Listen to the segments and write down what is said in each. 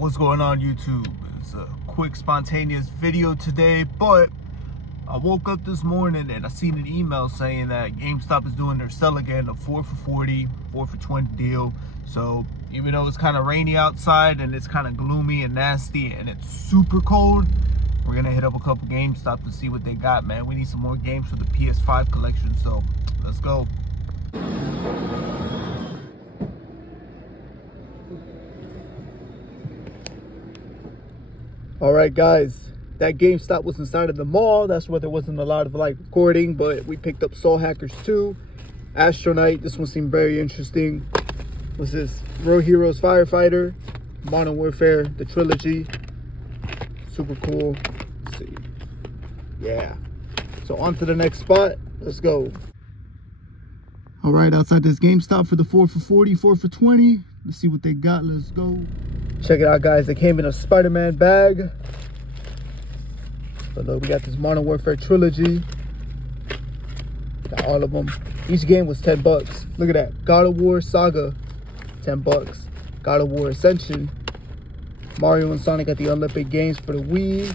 What's going on, YouTube? It's a quick spontaneous video today, but I woke up this morning and I seen an email saying that GameStop is doing their sell again, a 4 for 40, 4 for 20 deal. So even though it's kind of rainy outside and it's kind of gloomy and nasty and it's super cold, we're gonna hit up a couple GameStop to see what they got, man. We need some more games for the PS5 collection, so let's go. All right, guys, that GameStop was inside of the mall. That's where there wasn't a lot of recording, but we picked up Soul Hackers 2, Astronaut. This one seemed very interesting. What's this? Real Heroes Firefighter, Modern Warfare, the trilogy. Super cool. Let's see. Yeah. So on to the next spot. Let's go. All right, outside this GameStop for the 4 for 40, 4 for 20. Let's see what they got. Let's go. Check it out, guys. They came in a Spider-Man bag. So look, we got this Modern Warfare trilogy. Got all of them. Each game was 10 bucks. Look at that. God of War Saga, 10 bucks. God of War Ascension. Mario and Sonic at the Olympic Games for the Wii.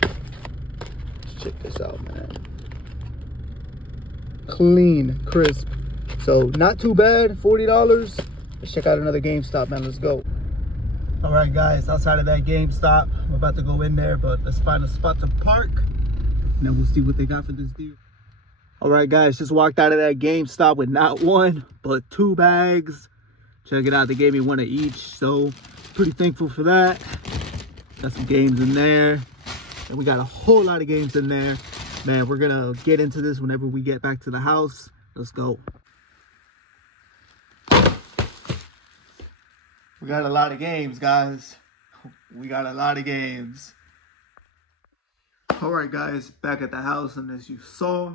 Let's check this out, man. Clean, crisp. So not too bad, $40. Let's check out another GameStop, man. Let's go. All right, guys, outside of that GameStop, I'm about to go in there, but let's find a spot to park, and then we'll see what they got for this deal. All right, guys, just walked out of that GameStop with not one, but 2 bags. Check it out. They gave me one of each, so pretty thankful for that. Got some games in there, and we got a whole lot of games in there. Man, we're going to get into this whenever we get back to the house. Let's go. We got a lot of games, guys. We got a lot of games. All right, guys, back at the house, and as you saw,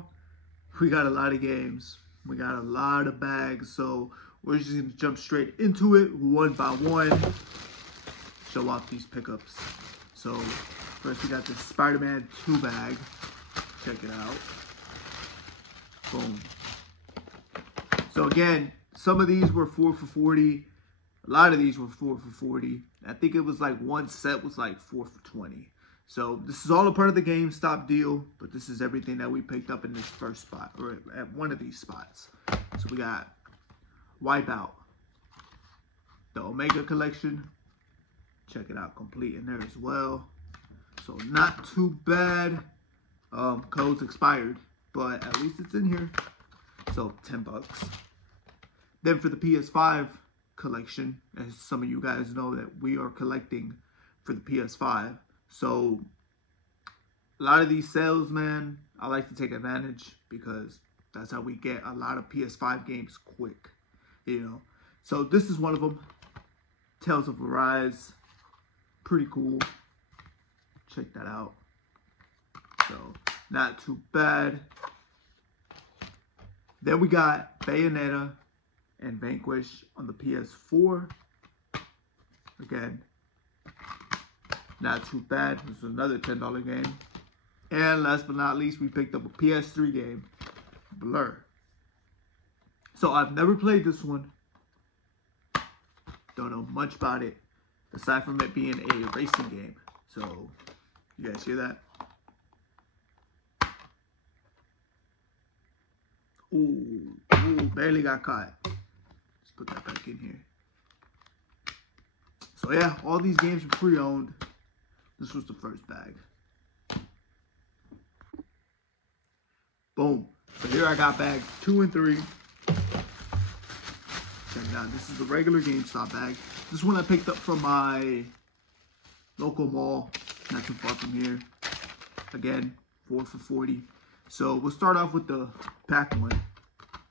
we got a lot of games. We got a lot of bags, so we're just gonna jump straight into it one by one. Show off these pickups. So first we got this Spider-Man 2 bag. Check it out. Boom. So again, some of these were 4 for 40. A lot of these were 4 for 40. I think it was like one set was like 4 for 20. So this is all a part of the GameStop deal, but this is everything that we picked up in this first spot, or at one of these spots. So we got Wipeout, the Omega collection. Check it out, complete in there as well. So not too bad. Code's expired, but at least it's in here. So 10 bucks. Then for the PS5 collection, as some of you guys know that we are collecting for the PS5, so a lot of these sales, man, I like to take advantage because that's how we get a lot of PS5 games quick, you know. So this is one of them, Tales of Arise. Pretty cool. Check that out. So not too bad. Then we got Bayonetta and Vanquish on the PS4. Again, not too bad. This is another $10 game. And last but not least, we picked up a PS3 game, Blur. So I've never played this one. Don't know much about it, aside from it being a racing game. So, you guys hear that? Ooh, barely got caught. Put that back in here. So yeah, all these games were pre-owned. This was the first bag. Boom. So here I got bags 2 and 3. Check it out. This is the regular GameStop bag. This one I picked up from my local mall, not too far from here. Again, 4 for 40. So we'll start off with the pack one.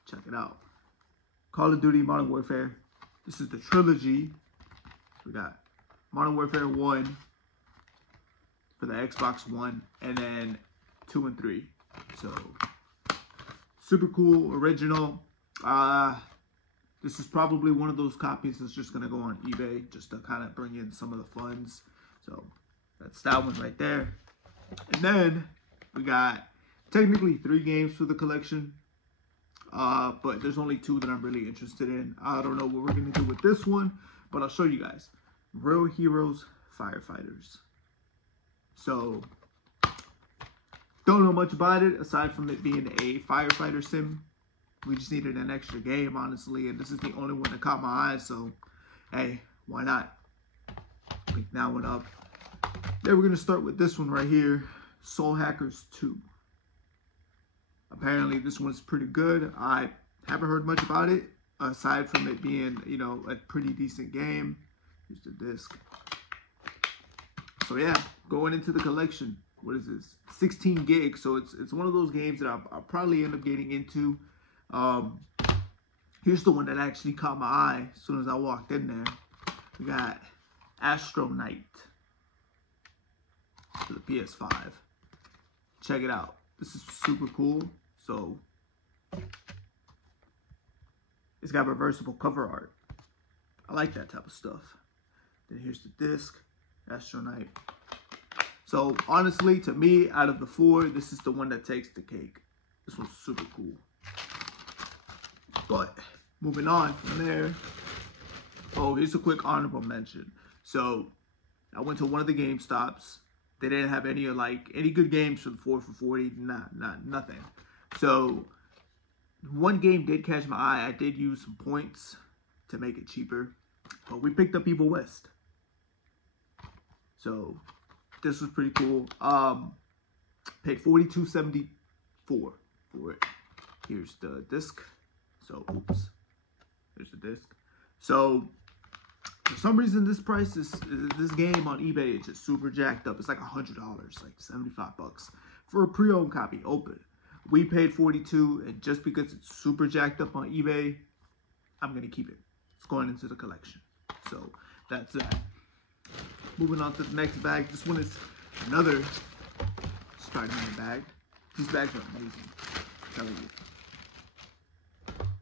Check it out. Call of Duty Modern Warfare. This is the trilogy. We got Modern Warfare 1 for the Xbox One, and then 2 and 3. So super cool, original. This is probably one of those copies that's just gonna go on eBay just to kind of bring in some of the funds. So that's that one right there. And then we got technically 3 games for the collection. But there's only 2 that I'm really interested in. I don't know what we're going to do with this one, but I'll show you guys. Real Heroes firefighters. So, don't know much about it aside from it being a firefighter sim. We just needed an extra game, honestly, and this is the only one that caught my eye, so, hey, why not? Pick that one up. Then we're going to start with this one right here, Soul Hackers 2. Apparently, this one's pretty good. I haven't heard much about it, aside from it being, you know, a pretty decent game. Here's the disc. So, yeah, going into the collection. What is this? 16 gigs, so it's one of those games that I'll probably end up getting into. Here's the one that actually caught my eye as soon as I walked in there. We got Astro Knight for the PS5. Check it out. This is super cool. So it's got reversible cover art. I like that type of stuff. Then here's the disc, Astro Knight. So honestly, to me, out of the four, this is the one that takes the cake. This one's super cool. But moving on from there. Oh, here's a quick honorable mention. So I went to one of the GameStops. They didn't have any good games for the 4 for 40. Nothing. So one game did catch my eye. I did use some points to make it cheaper. But we picked up Evil West. So this was pretty cool. Paid $42.74 for it. Here's the disc. So, oops. There's the disc. So, for some reason, this price is this game on eBay is just super jacked up. It's like $100, like 75 bucks for a pre-owned copy, open. We paid $42, and just because it's super jacked up on eBay, I'm gonna keep it. It's going into the collection. So that's that. Moving on to the next bag. This one is another Spider-Man bag. These bags are amazing. I'm telling you.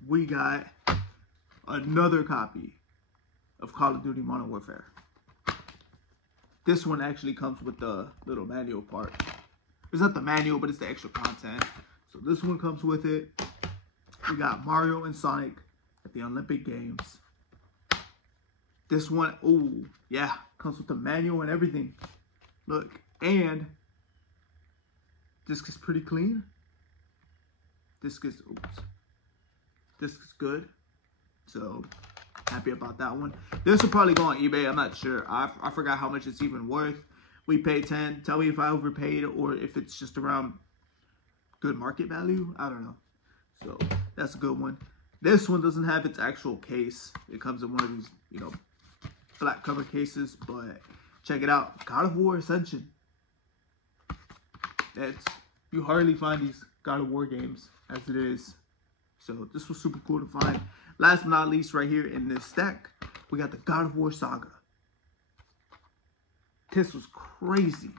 We got another copy of Call of Duty Modern Warfare. This one actually comes with the little manual part. It's not the manual, but it's the extra content. So this one comes with it. We got Mario and Sonic at the Olympic Games. This one, oh yeah, comes with the manual and everything. Look, and disc is pretty clean. Disc is, oops. Disc is good. So happy about that one. This will probably go on eBay. I'm not sure. I forgot how much it's even worth. We paid $10. Tell me if I overpaid or if it's just around good market value. I don't know. So that's a good one. This one doesn't have its actual case. It comes in one of these, you know, flat cover cases. But check it out. God of War Ascension. You hardly find these God of War games as it is. So this was super cool to find. Last but not least, right here in this stack, we got the God of War Saga. This was crazy.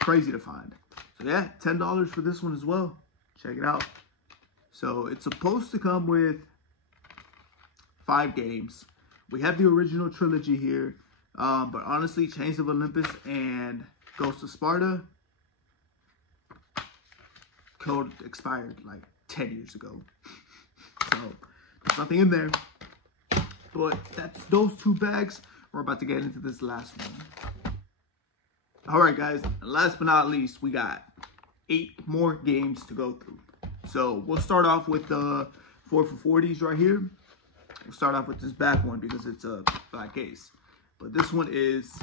Crazy to find. So yeah, $10 for this one as well. Check it out. So it's supposed to come with 5 games. We have the original trilogy here. But honestly, Chains of Olympus and Ghost of Sparta, code expired like 10 years ago. So there's nothing in there. But that's those 2 bags. We're about to get into this last one. Alright guys, and last but not least, we got 8 more games to go through. So we'll start off with the 4 for 40s right here. We'll start off with this back one because it's a black case. But this one is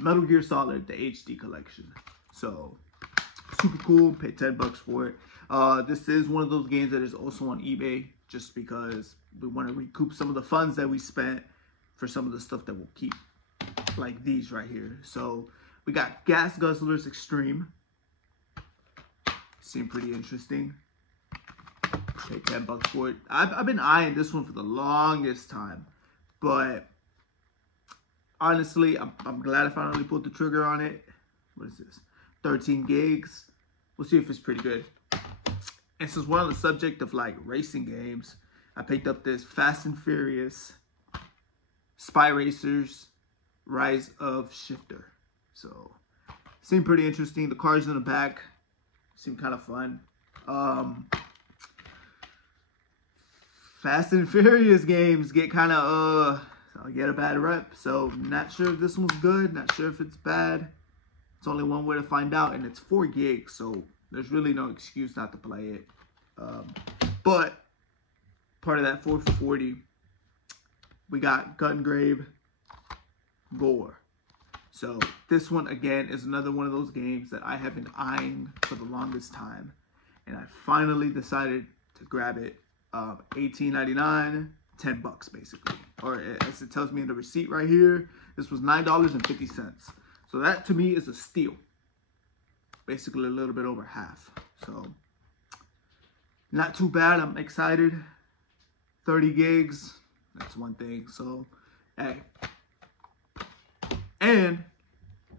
Metal Gear Solid, the HD collection. So super cool, paid 10 bucks for it. This is one of those games that is also on eBay just because we want to recoup some of the funds that we spent for some of the stuff that we'll keep, like these right here. So we got Gas Guzzlers Extreme. Seemed pretty interesting. Paid 10 bucks for it. I've been eyeing this one for the longest time, but honestly, I'm glad I finally pulled the trigger on it. What is this? 13 gigs. We'll see if it's pretty good. And since we're on the subject of like racing games, I picked up this Fast and Furious Spy Racers Rise of Shifter. So seemed pretty interesting. The cars in the back seem kind of fun. Fast and Furious games get kind of I get a bad rep. So not sure if this one's good, not sure if it's bad. It's only one way to find out, and it's 4 gigs, so there's really no excuse not to play it. But part of that 4 for 40, we got Gungrave Gore. So this one, again, is another one of those games that I have been eyeing for the longest time. And I finally decided to grab it. $18.99, $10 basically. Or as it tells me in the receipt right here, this was $9.50. So that to me is a steal. Basically a little bit over half. So not too bad. I'm excited. 30 gigs. That's one thing. So, hey. And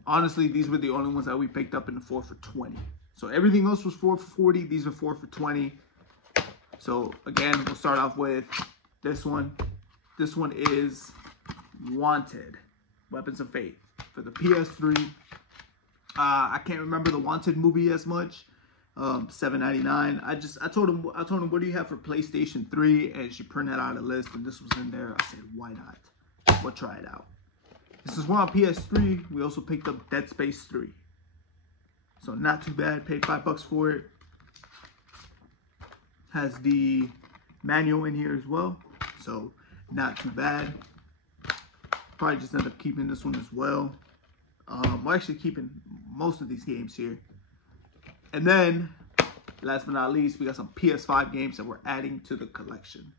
honestly, these were the only ones that we picked up in the 4 for 20. So everything else was 4 for 40. These are 4 for 20. So again, we'll start off with this one. This one is Wanted, Weapons of Fate for the PS3. I can't remember the Wanted movie as much. $7.99. I told him, what do you have for PlayStation 3? And she printed out a list, and this was in there. I said, why not? We'll try it out. This is one on PS3. We also picked up Dead Space 3. So not too bad. Paid $5 for it. Has the manual in here as well. So not too bad. Probably just end up keeping this one as well. We're actually keeping most of these games here. And then, last but not least, we got some PS5 games that we're adding to the collection.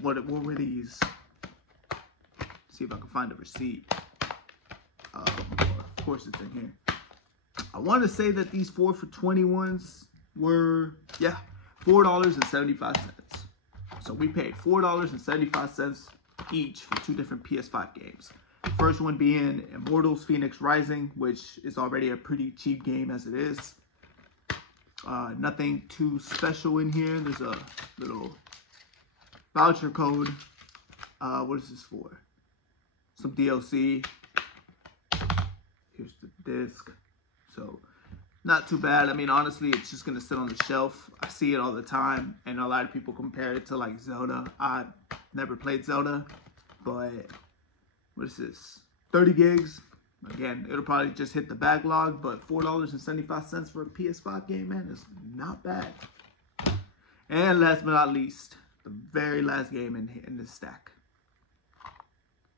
What were these? See if I can find a receipt. Of course it's in here. I want to say that these 4 for 20 ones were, yeah, $4.75. So we paid $4.75 each for 2 different PS5 games. First one being Immortals Phoenix Rising, which is already a pretty cheap game as it is. Nothing too special in here. There's a little voucher code. What is this for? Some DLC. Here's the disc. So not too bad. I mean, honestly, it's just gonna sit on the shelf. I see it all the time, and a lot of people compare it to like Zelda. I never played Zelda, but what is this? 30 gigs. Again, it'll probably just hit the backlog, but $4.75 for a PS5 game, man, is not bad. And last but not least, the very last game in this stack,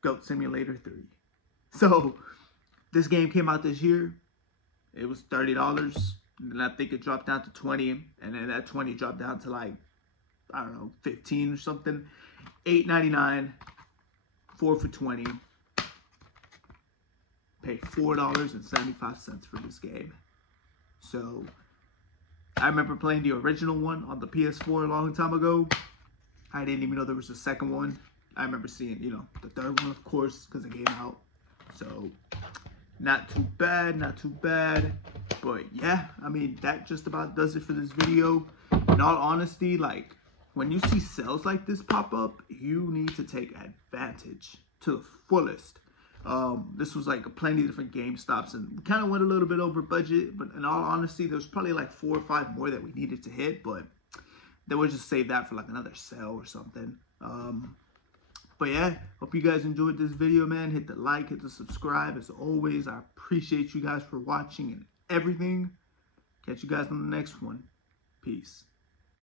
Goat Simulator 3. So this game came out this year. It was $30, and I think it dropped down to 20, and then that 20 dropped down to like, I don't know, 15 or something. $8.99, 4 for 20. Paid $4.75 for this game. So I remember playing the original one on the PS4 a long time ago. I didn't even know there was a second one. I remember seeing, you know, the third one, of course, because it came out. So not too bad, not too bad. But yeah, I mean, that just about does it for this video. In all honesty, like, when you see sales like this pop up, you need to take advantage to the fullest. This was like plenty of different GameStops, and we kind of went a little bit over budget, but in all honesty, there's probably like 4 or 5 more that we needed to hit, but then we'll just save that for like another sale or something. But yeah, hope you guys enjoyed this video, man. Hit the like, hit the subscribe. As always, I appreciate you guys for watching and everything. Catch you guys on the next one. Peace.